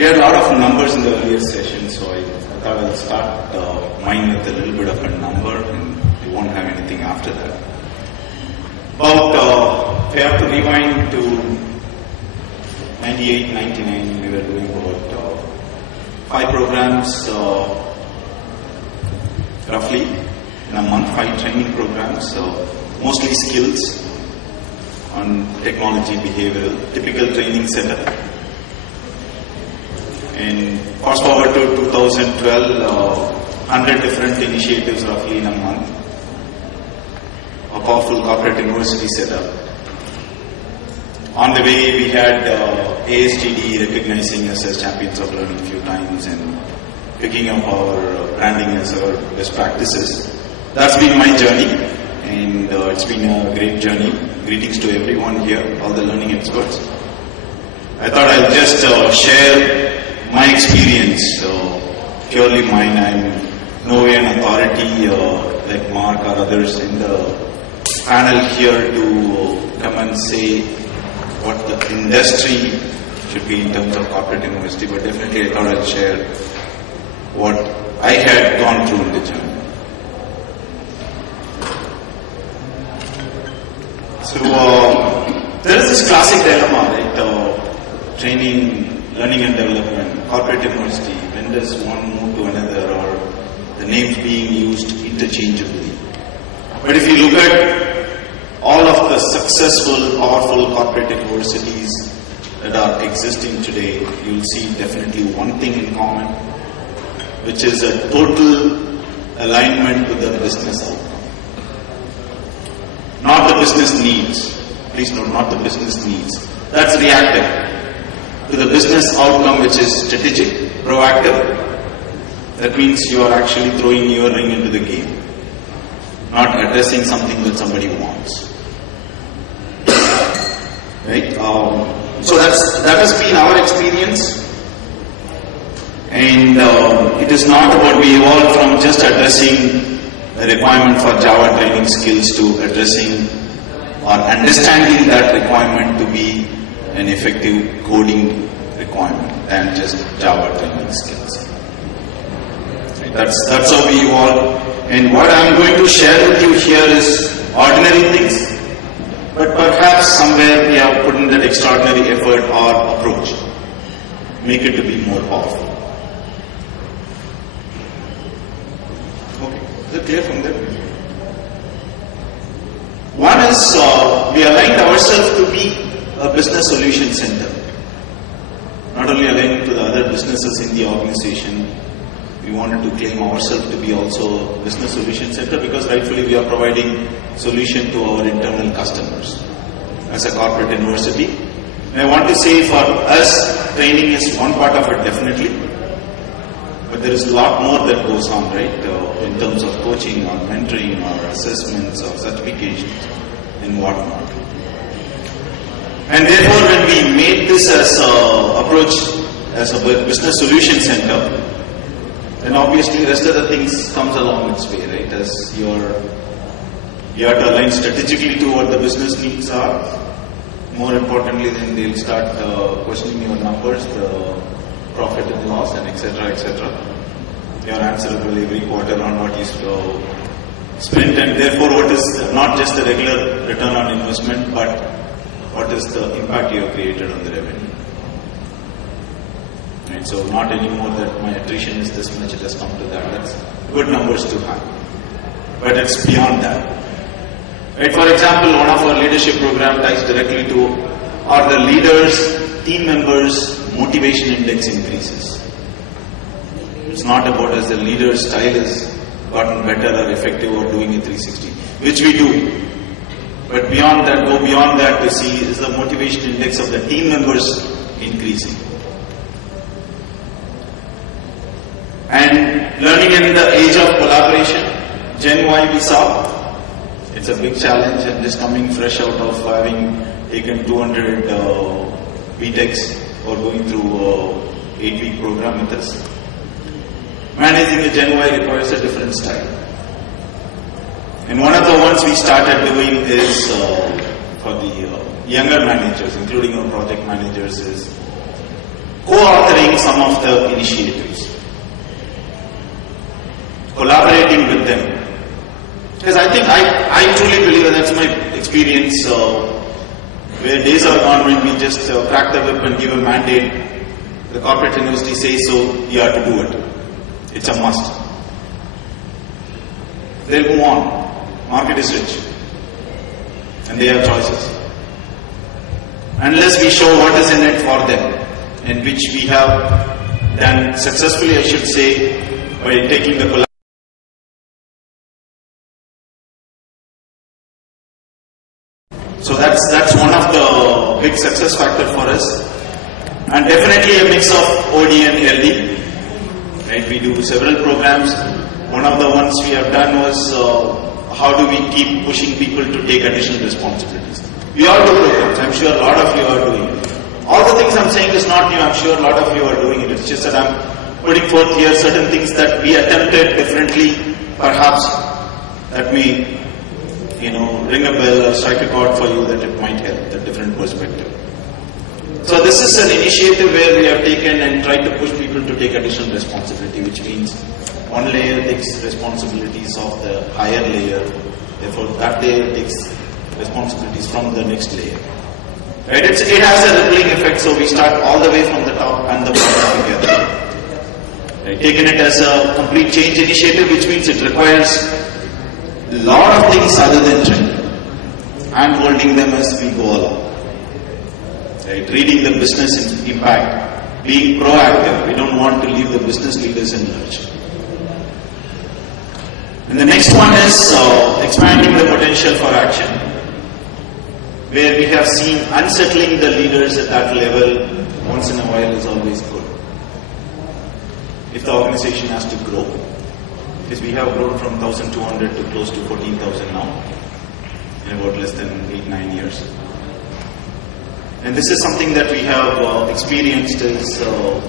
We had a lot of numbers in the earlier session, so I thought I'll start mine with a little bit of a number, and we won't have anything after that. About, if I have to rewind to 98, 99, we were doing about 5 programs roughly in a month, 5 training programs, mostly skills on technology, behavioral, typical training setup. And fast forward to 2012, 100 different initiatives roughly in a month. A powerful corporate university setup. On the way, we had ASTD recognizing us as champions of learning a few times and picking up our branding as our best practices. That's been my journey, and it's been a great journey. Greetings to everyone here, all the learning experts. I thought I'll just share my experience, purely mine. I'm no way an authority like Mark or others in the panel here to come and say what the industry should be in terms of corporate university, but definitely I thought I'd share what I had gone through in the journey. So there is this classic dilemma, right? Training, learning and development, corporate university, when does one move to another, or the names being used interchangeably. But if you look at all of the successful, powerful corporate universities that are existing today, you will see definitely one thing in common, which is a total alignment with the business outcome. Not the business needs. Please note, not the business needs. That's reactive. To the business outcome, which is strategic, proactive. That means you are actually throwing your ring into the game, not addressing something that somebody wants. Right? So that has been our experience, and it is not about we evolved from just addressing a requirement for Java training skills to addressing or understanding that requirement to be an effective coding requirement than just Java training skills. That's how we evolve. And what I'm going to share with you here is ordinary things, but perhaps somewhere we have put in that extraordinary effort or approach. Make it to be more powerful. Okay, is it clear from there? One is we aligned ourselves to be a business solution center. Not only aligning to the other businesses in the organization, we wanted to claim ourselves to be also a business solution center, because rightfully we are providing solution to our internal customers as a corporate university. And I want to say for us, training is one part of it definitely, but there is a lot more that goes on, right, in terms of coaching or mentoring or assessments or certifications and whatnot. And therefore, when we made this as an approach as a business solution center, then obviously the rest of the things comes along its way, right? As you have to align strategically to what the business needs are. More importantly, then they'll start questioning your numbers, the profit and loss, and etc., etc. You are answerable every quarter on what is spent, and therefore what is not just the regular return on investment, but what is the impact you have created on the revenue. Right, so not anymore that my attrition is this much, it has come to that. That's good numbers to have. But it's beyond that. Right, for example, one of our leadership program ties directly to are the leaders, team members, motivation index increases. It's not about as the leader's style has gotten better or effective or doing a 360, which we do. But beyond that, go beyond that to see is the motivation index of the team members increasing. And learning in the age of collaboration, Gen Y we saw, it's a big challenge, and just coming fresh out of having taken 200 BTECs or going through a 8-week program with us. Managing a Gen Y requires a different style. And one of the ones we started doing is for the younger managers, including our project managers, is co-authoring following some of the initiatives, collaborating with them. Because I think I truly believe, and that's my experience, where days are gone when we just crack the whip and give a mandate. The corporate university says so, you have to do it. It's a must. They'll move on. Market is rich. And they have choices. Unless we show what is in it for them, and which we have done successfully, I should say, by taking the collaboration. So that's one of the big success factor for us, and definitely a mix of OD and LD. Right, we do several programs. One of the ones we have done was how do we keep pushing people to take additional responsibilities. We all do programs. I'm sure a lot of you are doing it. All the things I'm saying is not new. I'm sure a lot of you are doing it. It's just that I'm putting forth here certain things that we attempted differently, perhaps that may ring a bell or strike a chord for you, that it might help, the different perspective. So this is an initiative where we have taken and tried to push people to take additional responsibility, which means one layer takes responsibilities of the higher layer, therefore that layer takes responsibilities from the next layer. Right? It has a rippling effect, so we start all the way from the top and the bottom together. Right? Taking it as a complete change initiative, which means it requires a lot of things other than training and holding them as we go along. Right? Reading the business impact, being proactive. We don't want to leave the business leaders in lurch. And the next one is expanding the potential for action, where we have seen unsettling the leaders at that level once in a while is always good. If the organization has to grow, because we have grown from 1,200 to close to 14,000 now in about less than 8-9 years. And this is something that we have experienced is the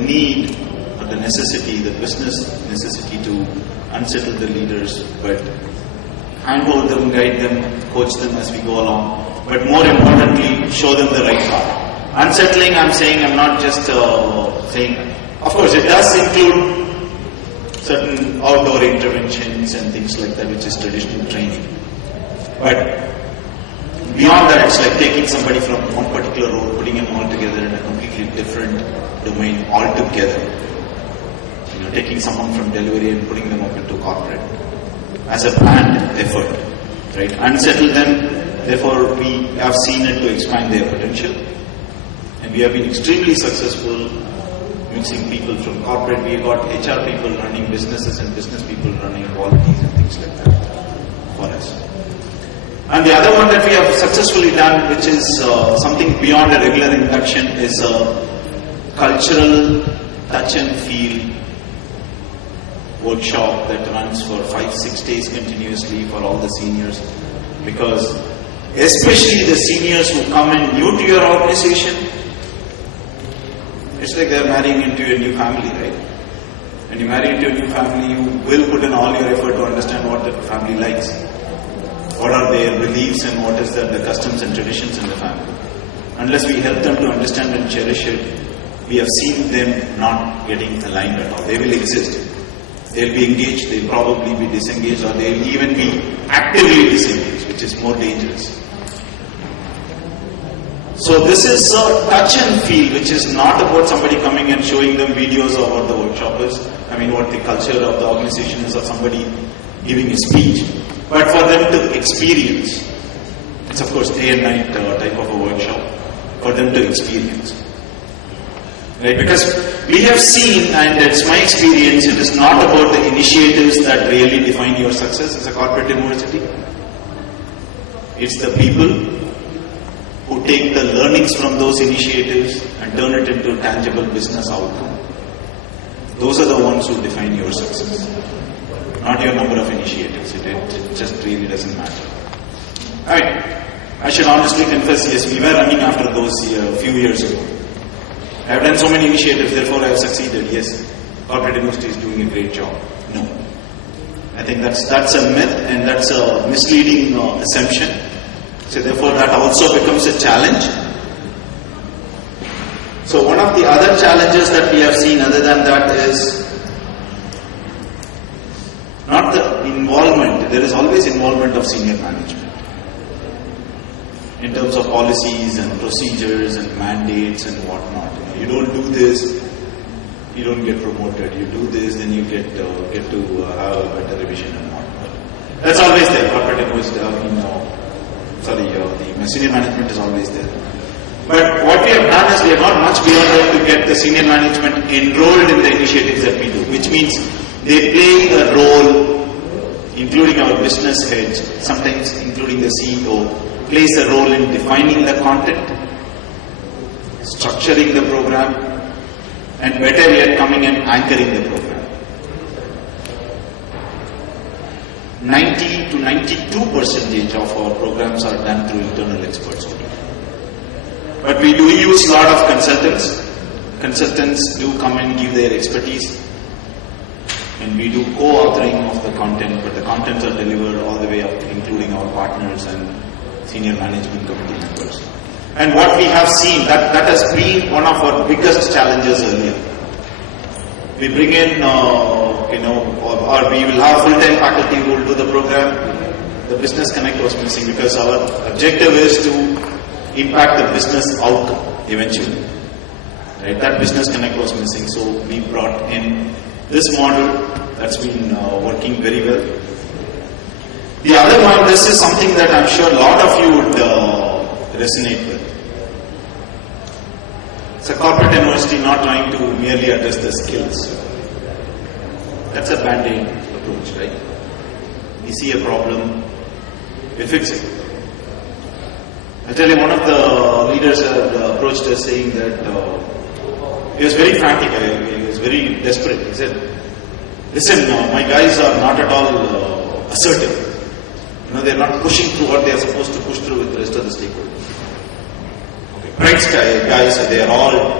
need or the necessity, the business necessity to unsettle the leaders, but handhold them, guide them, coach them as we go along, but more importantly, show them the right path. Unsettling, I'm not just saying, of course it does include certain outdoor interventions and things like that, which is traditional training. But beyond that, it's like taking somebody from one particular role, putting them all together in a completely different domain altogether. Taking someone from delivery and putting them up into corporate as a planned effort. Right? Unsettle them, therefore we have seen it to expand their potential. And we have been extremely successful mixing people from corporate. We got HR people running businesses and business people running qualities and things like that for us. And the other one that we have successfully done, which is something beyond a regular induction, is a cultural touch and feel workshop that runs for 5-6 days continuously for all the seniors, because especially the seniors who come in new to your organization, it's like they're marrying into a new family, right? When you marry into a new family, you will put in all your effort to understand what the family likes, what are their beliefs and what is the customs and traditions in the family. Unless we help them to understand and cherish it, we have seen them not getting aligned at all. They will exist. They'll be engaged, they'll probably be disengaged, or they'll even be actively disengaged, which is more dangerous. So this is a touch and feel, which is not about somebody coming and showing them videos of what the workshop is, what the culture of the organization is, or somebody giving a speech, but for them to experience. It's of course day and night type of a workshop, for them to experience. Right? Because we have seen, and it's my experience, it is not about the initiatives that really define your success as a corporate university. It's the people who take the learnings from those initiatives and turn it into a tangible business outcome. Those are the ones who define your success, not your number of initiatives. It just really doesn't matter. Alright, I should honestly confess, yes, we were running after those a few years ago. I have done so many initiatives, therefore I have succeeded. Yes, corporate university is doing a great job. No. I think that's a myth and that's a misleading assumption. So therefore that also becomes a challenge. So one of the other challenges that we have seen other than that is not the involvement. There is always involvement of senior management in terms of policies and procedures and mandates and whatnot. You don't do this, you don't get promoted. You do this, then you get to have a better revision and whatnot. That's always there. Corporate the senior management is always there. But what we have done is we have not much beyond that to get the senior management enrolled in the initiatives that we do, which means they play a role, including our business heads, sometimes including the CEO, plays a role in defining the content, structuring the program, and better yet, coming and anchoring the program. 90 to 92% of our programs are done through internal experts only. But we do use a lot of consultants. Consultants do come and give their expertise. And we do co-authoring of the content, but the contents are delivered all the way up, including our partners and senior management committee members. And what we have seen, that has been one of our biggest challenges earlier. We bring in, or we will have full-time faculty who will do the program. The business connect was missing because our objective is to impact the business outcome eventually. Right? That business connect was missing, so we brought in this model that's been working very well. The other one, this is something that I'm sure a lot of you would resonate with. It's a corporate university not trying to merely address the skills. That's a band-aid approach, right? We see a problem, we fix it. I'll tell you, one of the leaders approached us saying that he was very frantic, he was very desperate. He said, listen, my guys are not at all assertive. They're not pushing through what they are supposed to push through with the rest of the stakeholders. Okay, bright guys, they are all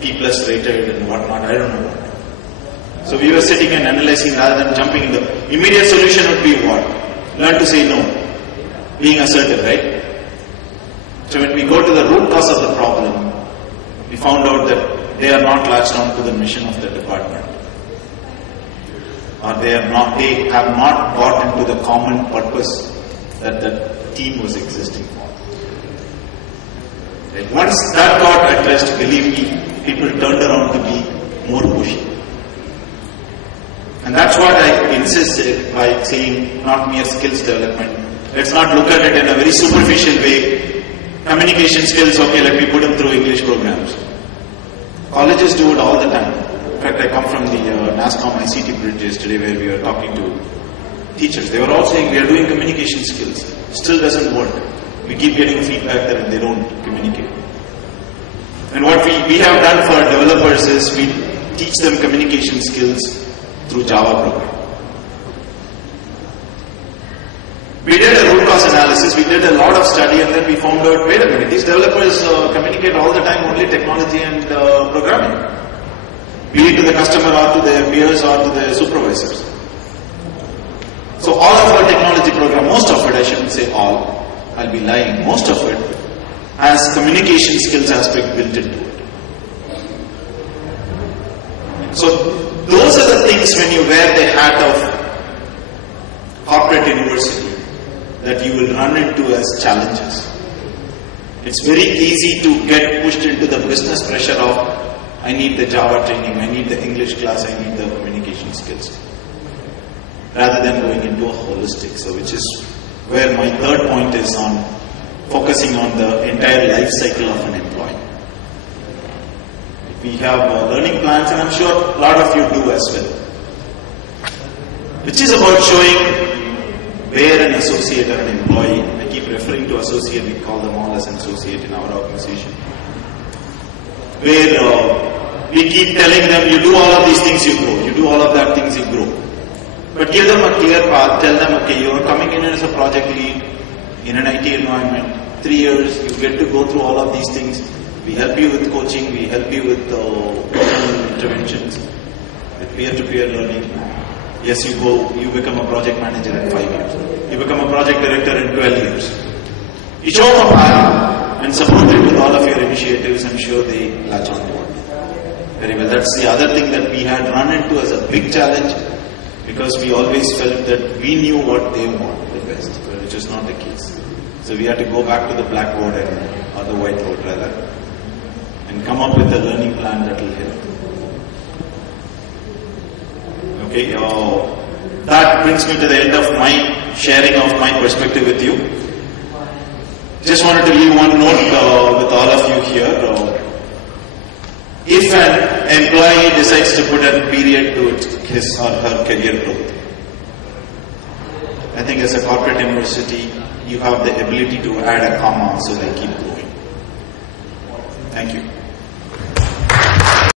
P+ rated and whatnot, I don't know what. So we were sitting and analyzing rather than jumping in. The immediate solution would be what? Learn to say no. Being assertive, right? So when we go to the root cause of the problem, we found out that they are not latched on to the mission of the department. Or they have not got into the common purpose that the team was existing for. Right? Once that got addressed, believe me, people turned around to be more pushy. And that's what I insisted by saying not mere skills development. Let's not look at it in a very superficial way. Communication skills, okay, let me put them through English programs. Colleges do it all the time. In fact, I come from the NASCOM ICT bridge yesterday where we were talking to teachers. They were all saying we are doing communication skills. Still doesn't work. We keep getting feedback that they don't communicate. And what we have done for developers is we teach them communication skills through Java program. We did a root cause analysis, we did a lot of study, and then we found out, wait a minute, these developers communicate all the time only technology and programming. Be it to the customer or to their peers or to their supervisors. So all of our technology program, most of it, I shouldn't say all, I'll be lying, most of it has communication skills aspect built into it. So those are the things when you wear the hat of corporate university that you will run into as challenges. It's very easy to get pushed into the business pressure of I need the Java training, I need the English class, I need the communication skills. Rather than going into a holistic. So which is where my third point is on focusing on the entire life cycle of an employee. We have learning plans, and I'm sure a lot of you do as well. Which is about showing where an associate or an employee, I keep referring to associate, we call them all as an associate in our organization. Where we keep telling them, you do all of these things, you grow. You do all of that things, you grow. But give them a clear path, tell them, okay, you are coming in as a project lead in an IT environment, 3 years, you get to go through all of these things. We help you with coaching, we help you with personal interventions, with peer-to-peer learning. Yes, you become a project manager in 5 years. You become a project director in 12 years. You show them a path, and support it with all of your initiatives. I'm sure they latch on board very well. That's the other thing that we had run into as a big challenge, because we always felt that we knew what they want the best, which is not the case. So we had to go back to the blackboard or the whiteboard rather, and come up with a learning plan that will help. Okay, that brings me to the end of my sharing of my perspective with you. Just wanted to leave one note with all of you here. If an employee decides to put a period to his or her career growth, I think as a corporate university, you have the ability to add a comma so they keep growing. Thank you.